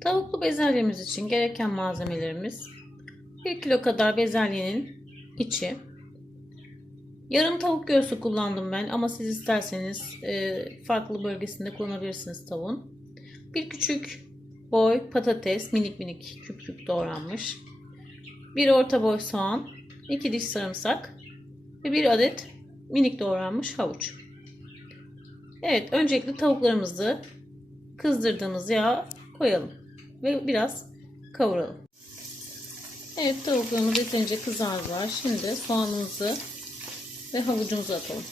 Tavuklu bezelyemiz için gereken malzemelerimiz 1 kilo kadar bezelyenin içi. Yarım tavuk göğsü kullandım ben ama siz isterseniz e, farklı bölgesinde kullanabilirsiniz tavuğun. Bir küçük boy patates minik minik küp küp doğranmış. Bir orta boy soğan, iki diş sarımsak ve bir adet minik doğranmış havuç. Evet öncelikle tavuklarımızı kızdırdığımız yağa koyalım ve biraz kavuralım. Evet tavuklarımız yeterince kızardılar. Şimdi soğanımızı ve havucumuzu atalım.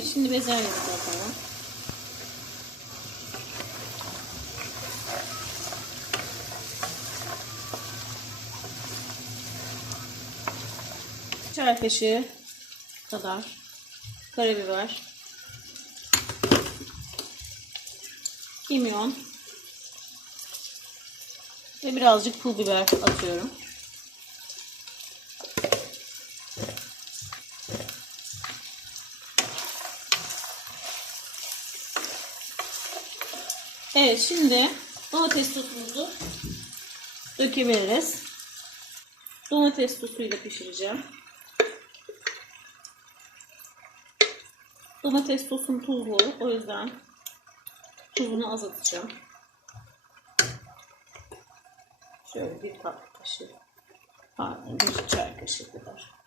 Evet şimdi bezelyemizi atalım. Çay kaşığı kadar karabiber, kimyon ve birazcık pul biber atıyorum. Evet şimdi domates sosumuzu dökebiliriz. Domates sosuyla pişireceğim. Domates sosum tuzlu o yüzden tuzunu azaltacağım. Şöyle bir tatlı kaşığı. Bir çay kaşığı kadar.